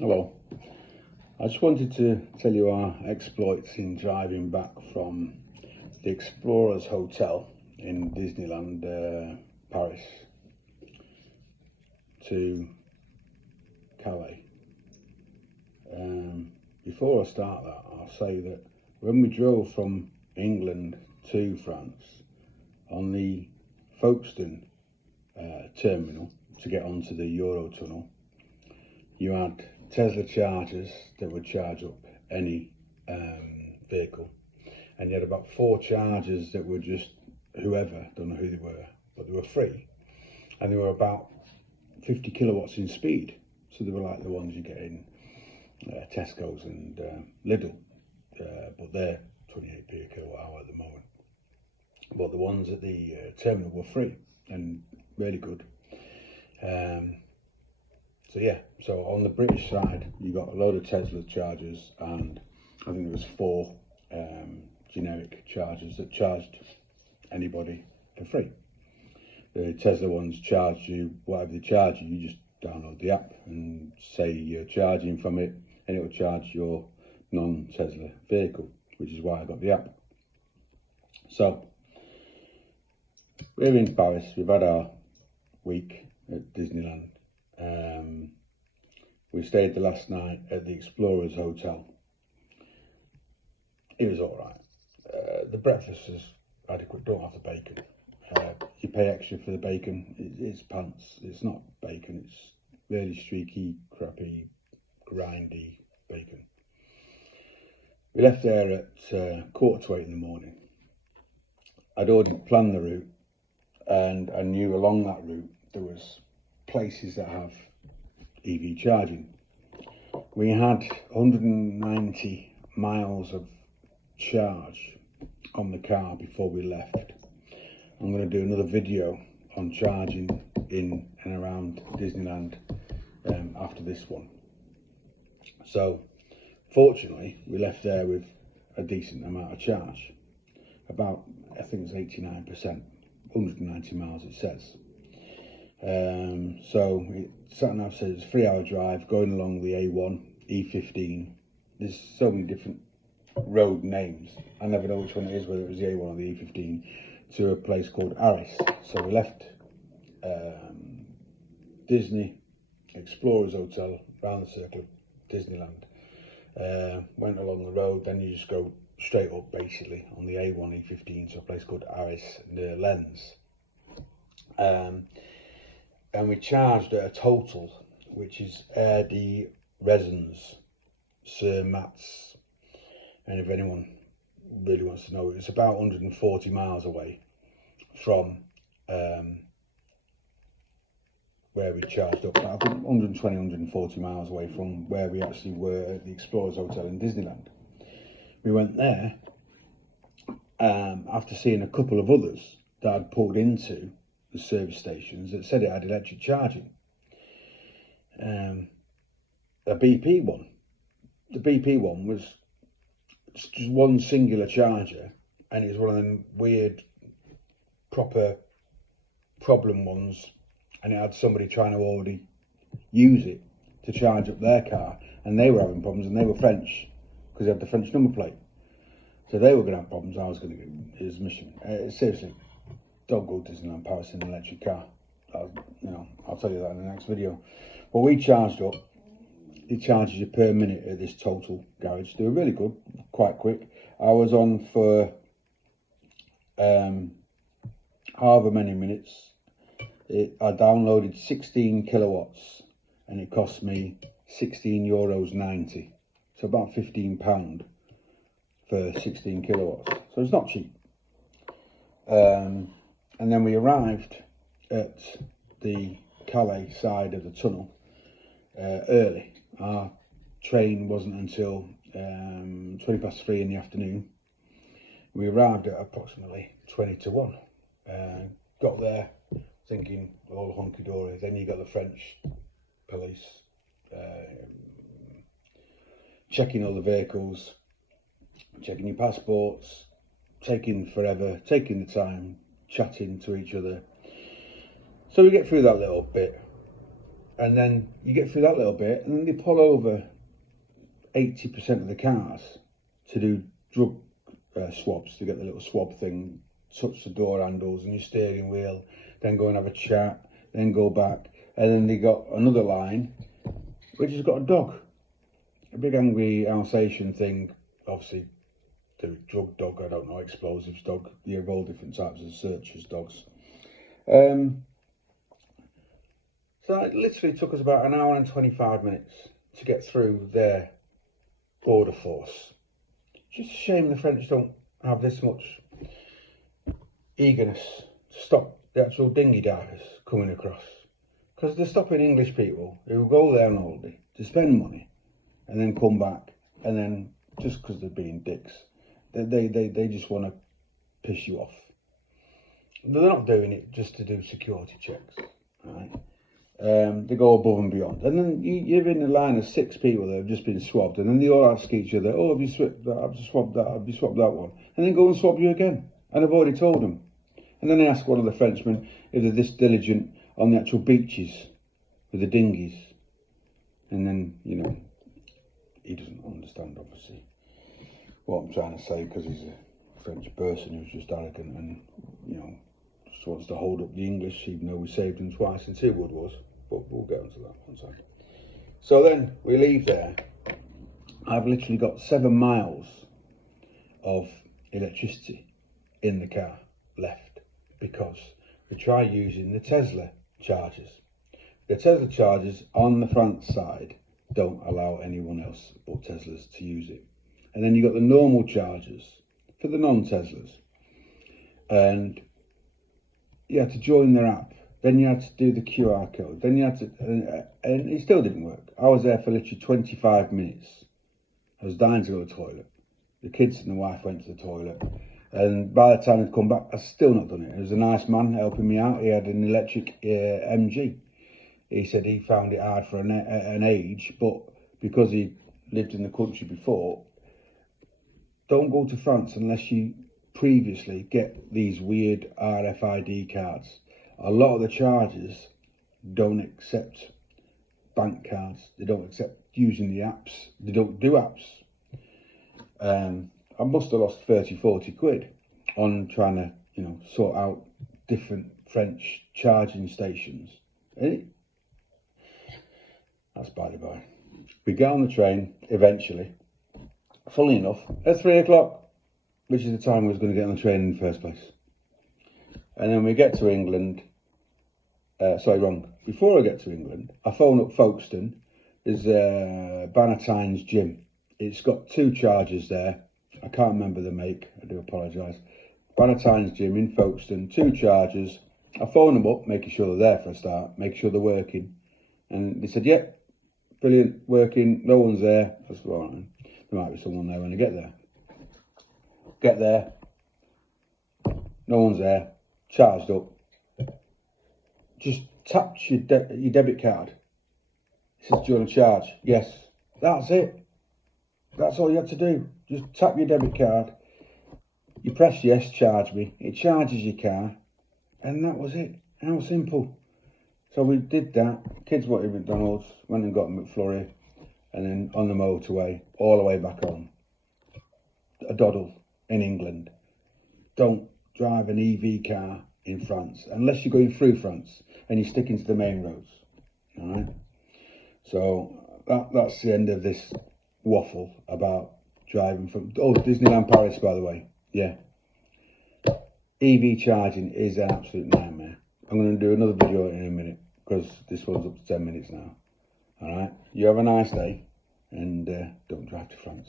Hello, I just wanted to tell you our exploits in driving back from the Explorers Hotel in Disneyland, Paris to Calais. Before I start that, I'll say that when we drove from England to France on the Folkestone terminal to get onto the Eurotunnel, you had Tesla chargers that would charge up any vehicle, and you had about 4 chargers that were just whoever, don't know who they were, but they were free, and they were about 50 kilowatts in speed, so they were like the ones you get in Tesco's and Lidl, but they're 28p a kilowatt hour at the moment. But the ones at the terminal were free and really good. So on the British side, you got a load of Tesla chargers, and I think there was 4 generic chargers that charged anybody for free. The Tesla ones charge you whatever they charge you. You just download the app and say you're charging from it, and it will charge your non-Tesla vehicle, which is why I got the app. So we're in Paris. We've had our week at Disneyland. We stayed the last night at the Explorers Hotel. It was all right. The breakfast is adequate. Don't have the bacon. You pay extra for the bacon. It's pants. It's not bacon. It's really streaky, crappy, grindy bacon. We left there at 7:45 in the morning. I'd already planned the route, and I knew along that route there was places that have EV charging. We had 190 miles of charge on the car before we left. I'm going to do another video on charging in and around Disneyland after this one. So fortunately we left there with a decent amount of charge, about, I think it's 89%, 190 miles it says. So sat nav says it's a 3-hour drive going along the A1, E15. There's so many different road names, I never know which one it is, whether it was the A1 or the E15, to a place called Aris. So we left Disney Explorers Hotel, round the circle of Disneyland, went along the road, then you just go straight up basically on the A1 E15 to a place called Aris near Lens. And we charged at a total, which is Air de Resins, Sir Matt's, and if anyone really wants to know, it's about 140 miles away from where we charged up. I think 120, 140 miles away from where we actually were at the Explorers Hotel in Disneyland. We went there after seeing a couple of others that I'd pulled into the service stations that said it had electric charging. A BP one. The BP one was just one singular charger, and it was one of them weird, proper problem ones, and it had somebody trying to already use it to charge up their car, and they were having problems, and they were French because they had the French number plate, so they were going to have problems. I was going to get his mission. Seriously, don't go to Disneyland Paris in an electric car. I'll tell you that in the next video. But we charged up. It charges you per minute at this Total garage. They were really good, quite quick. I was on for however many minutes. I downloaded 16 kilowatts, and it cost me €16.90. So about £15 for 16 kilowatts. So it's not cheap. And then we arrived at the Calais side of the tunnel early. Our train wasn't until 3:20 in the afternoon. We arrived at approximately 20 to 1. Got there thinking all hunky-dory. Then you got the French police checking all the vehicles, checking your passports, taking forever, taking the time, chatting to each other. So we get through that little bit, And then you get through that little bit, and then they pull over 80% of the cars to do drug swabs, to get the little swab thing, touch the door handles and your steering wheel, then go and have a chat, then go back. And then they got another line, which has got a dog. A big angry Alsatian thing, obviously the drug dog, I don't know, explosives dog. You have all different types of searchers dogs. So it literally took us about 1 hour and 25 minutes to get through their border force. Just a shame the French don't have this much eagerness to stop the actual dinghy divers coming across. Because they're stopping English people who go there on holiday to spend money and then come back, and then just because they're being dicks, they just want to piss you off. They're not doing it just to do security checks, right? They go above and beyond. And then you're in a line of 6 people that have just been swabbed, and then they all ask each other, oh, have you swabbed that? Have you swabbed that? Have you swabbed that one? And then go and swab you again. And I've already told them. And then they ask one of the Frenchmen if they're this diligent on the actual beaches with the dinghies. And then, you know, he doesn't understand, obviously, what I'm trying to say, because he's a French person who's just arrogant and, you know, just wants to hold up the English, even though we saved them twice in 2 World Wars. But we'll get onto that one second. So then we leave there. I've literally got 7 miles of electricity in the car left, because we try using the Tesla chargers. The Tesla chargers on the France side don't allow anyone else but Teslas to use it. And then you got the normal chargers for the non-Teslas. And you had to join their app. Then you had to do the QR code. Then you had to, and it still didn't work. I was there for literally 25 minutes. I was dying to go to the toilet. The kids and the wife went to the toilet. And by the time I'd come back, I'd still not done it. There was a nice man helping me out. He had an electric MG. He said he found it hard for an age, but because he lived in the country before, don't go to France unless you previously get these weird RFID cards. A lot of the chargers don't accept bank cards. They don't accept using the apps. They don't do apps. I must have lost 30-40 quid on trying to, you know, sort out different French charging stations. That's by the by. We get on the train eventually, funnily enough, at 3 o'clock, which is the time we was going to get on the train in the first place. And then we get to England. Before I get to England, I phone up Folkestone. There's Bannatyne's gym. It's got 2 chargers there. I can't remember the make. I do apologise. Bannatyne's gym in Folkestone, 2 chargers. I phone them up, making sure they're there for a start, make sure they're working. And they said, yep, brilliant, working, no one's there. I said, all right, there might be someone there when I get there. Get there, no one's there, charged up. Just tap your debit card. It says, do you want to charge? Yes. That's it. That's all you have to do. Just tap your debit card. You press yes, charge me. It charges your car. And that was it. How simple. So we did that. Kids wanted McDonald's, went and got a McFlurry, and then on the motorway, all the way back home. A doddle in England. Don't drive an EV car in France, unless you're going through France and you're sticking to the main roads. Alright? So that's the end of this waffle about driving from... Oh, Disneyland Paris, by the way. Yeah. EV charging is an absolute nightmare. I'm going to do another video in a minute, because this one's up to 10 minutes now. Alright? You have a nice day, and don't drive to France.